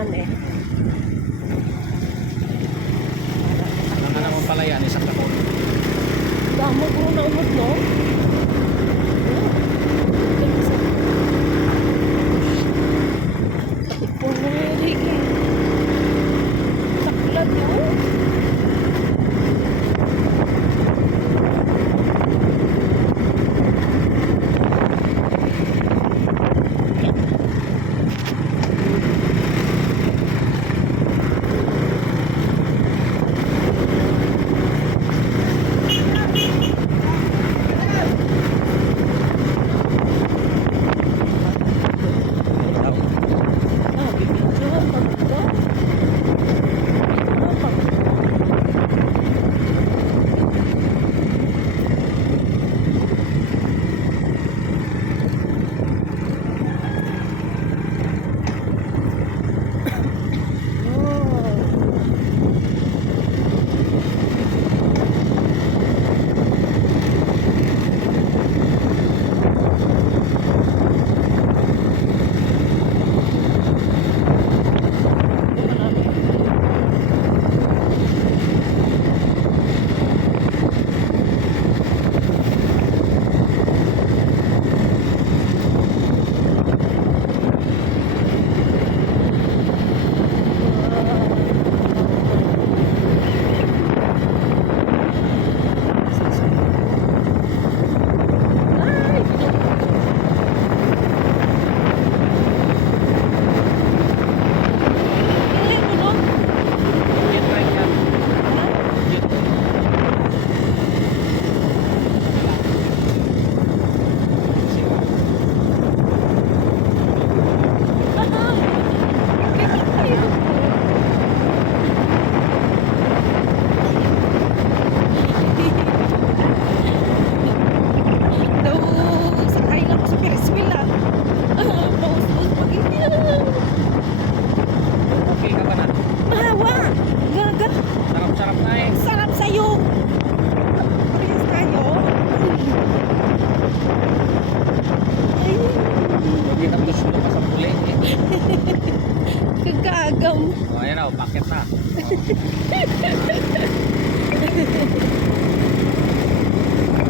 naman eh. Ano naman pala yan, isang kapon. Damo ko na umot, no? Takipon na yung taklad, no? Okay ka ba na? Mahawa! Gaga! Sarap-sarap na eh. Sarap sa'yo! Parehas tayo. Ay, Hindi na gusto na sa puling eh. kagagam. O ayan na, bakit na.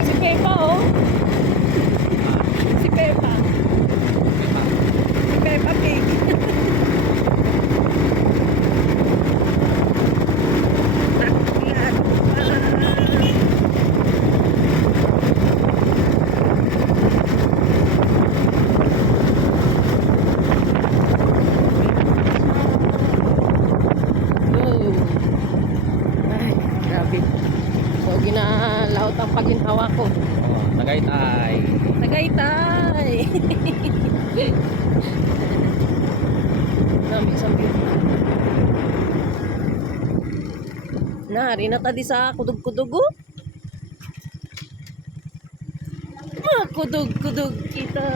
Si Pepa, oh. Si Pepa. Si Peppa Pig. Taklad. Oh. Ay, grabe. So, ginalaot ang paginhawa ko. Tagaytay. Tagaytay! Nami sabi. Nari na tadi sa kudug-kudug. Kudug-kudug kita.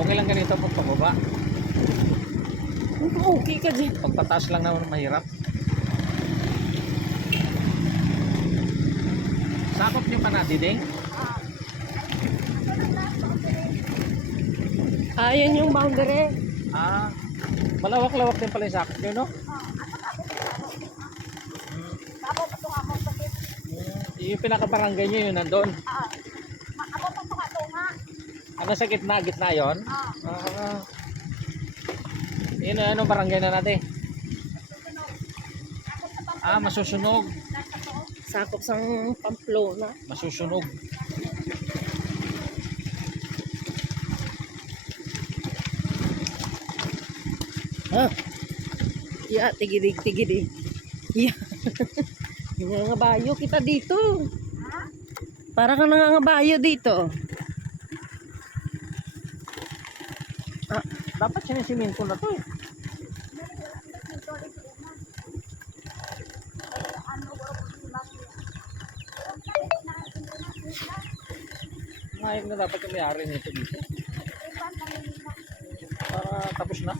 Okay lang ganito pag pababa. Okay ka dyan. Pagpataas lang naman mahirap. Sakop niyo pa na, Diding? Ayan yung boundary. Ah, malawak-lawak din pala yung sakop niyo, no? Yung pinaka-barangay niyo yun nandun. Ano sa gitna yon? Yun, anong barangay na natin? Masusunog. Sakop sang Pamplona. Masusunog. Ya, tigidig. Ya. Nangangabayo kita dito. Para ka nangangabayo dito. Dapat sinisiminto na to eh. Ngayag na dapat yung may-ari nito dito. Para tapos na.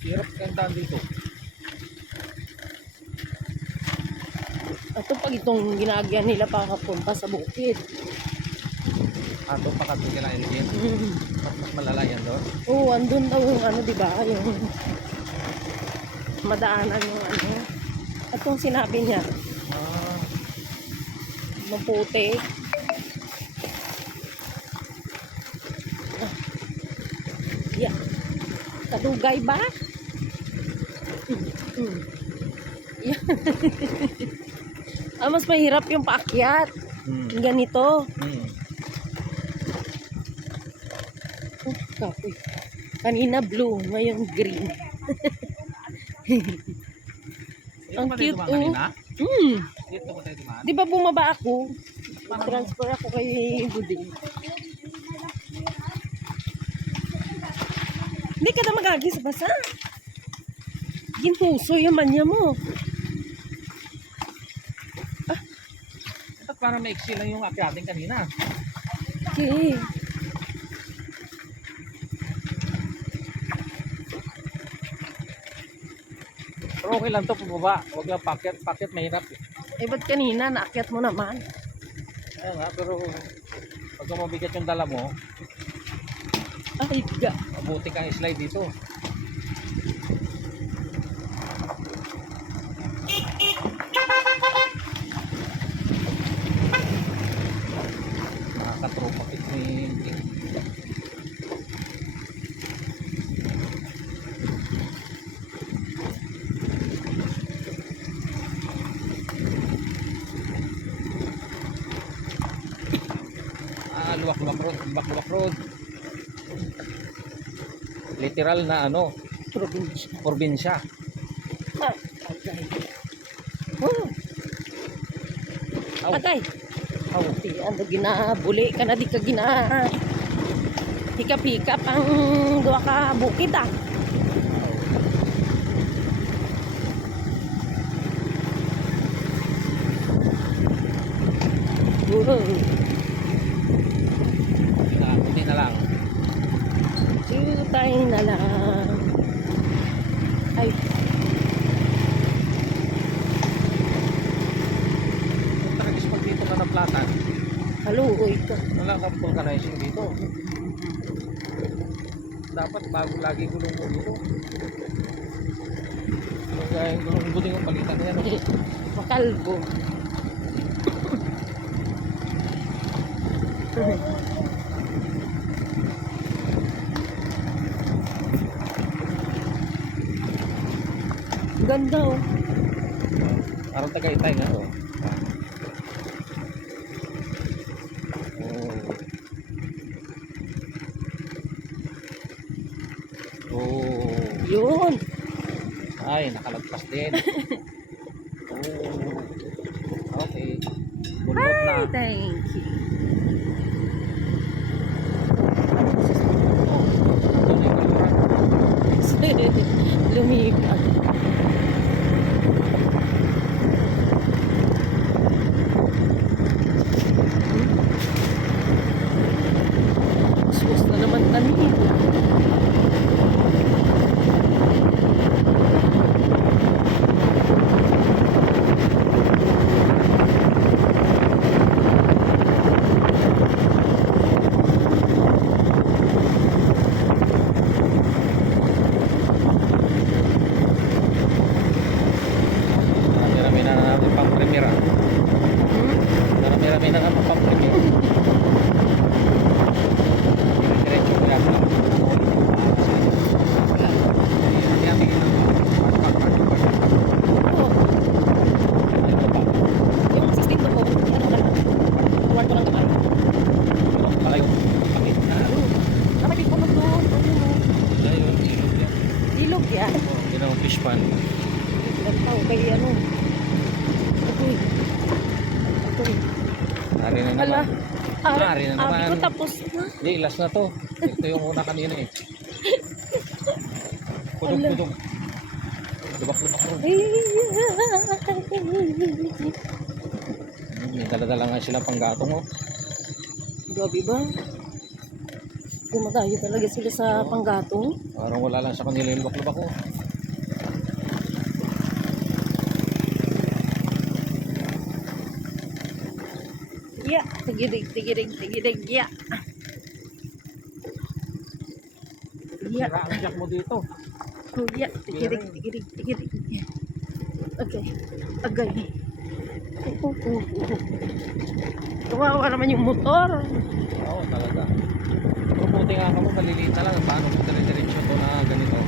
Hirap kantaan dito. Ito pag itong ginagyan nila para punta sa bukid. Ato pa kato kailangan yun. Mas malala yan doon. Oo, andun daw yung ano, di ba? Yung madaanan yung ano. At yung sinabi niya, Ah, maputi. Ah, yeah. Kadugay ba? Yeah. Mas mahirap yung paakyat. Yung ganito. Oh, kapoy. Kanina blue, ngayon green. Ang cute, oh. Dito ko tayo dumaan. Di ba bumaba ako? Transfer ako kay Buding. Hindi ka na magagi sa basa. Gintuso yung manya mo. Dapat parang maiksi lang yung akyatin kanina. Okay. Pero okay lang to pababa. Huwag lang packet. Packet mahirap. Eh, ba't kanina naakyat mo naman? Ayun nga, pero pagka mabigat yung dala mo, Ay, ga. mabuti kang slide dito. Nakakatropa picnic. Luwak-luwak road, luwak-luwak road. Literal na ano, Probinsya. probinsya. Ah, agay. Oh, Aw, agay. aw. Di, ano, ginabuli ka na, di ka hikap-hikap ang duwa ka bukid ah. Wow. Buti na lang. Jutay na lang. Ay, Kung talagang pag dito ka ng platan, haluoy ka. wala kang vulcanizing dito. Dapat bago lagi gulong mo dito. Kaya yung gulong buting yung palitan na yan. Makalbo. Ganda oh. Parang Tagaytay nga oh. Oh. Yun. Ay, nakalagpas din. Oh. Okay. Bulot na. Ay, thank you. Lumipat. Sus na naman kami. Marami-rami na natin pang premiera. Marami-rami na natin pang premiera. Diretso ko yan. Oh, yung 16 to ko. Ano ka lang? Tuwan ko lang kamay. Malayo. Pangit na. Dapat di ko doon. Ayun, ilog yan. Ilog yan. Yun ang fish pan. Ganda ko kay ano. Atoy. Atoy. Nari na Hala. naman. Nari na Abi ko naman. tapos na. Hindi, last na to. Ito yung una kanina eh. Kudog-kudog. Lubak-lubak ron. May dala-dala nga silang panggatong oh. Grabe ba? Gumagayo talaga sila sa panggatong. Parang wala lang sa kanila yung lubak-lubak oh. Yeah, tigirig, tigirig, tigirig, yeah. Kuya. Sira ang jack mo dito. Kuya. Tigirig, tigirig, tigirig. Okay. Agay. Kawawa naman yung motor. Oo, talaga. Kung buti nga ako, maliliit na lang. Paano kung dire-diretso to na ganito?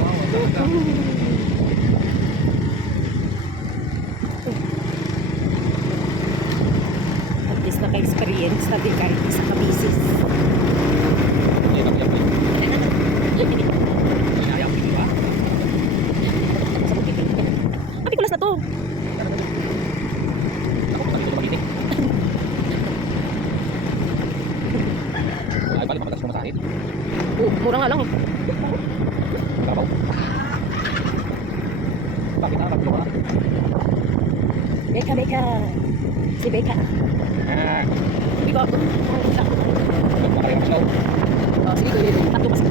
Oo, talaga. At least naka-experience na din kahit sa kabisis. Hindi, nakiyak ko. Nakiyak ko, di ba? Kapikulas na to. Ako, dito tumagitik. Ay, balik, mamagas ko masahit. Mura nga lang eh. Trabaho. Bakit na? Bakit na? Beka, Beka. Si Beka. Ah, Ikaw ako. nagpapalaya ka siya. Oh, sige, tatlo kasi.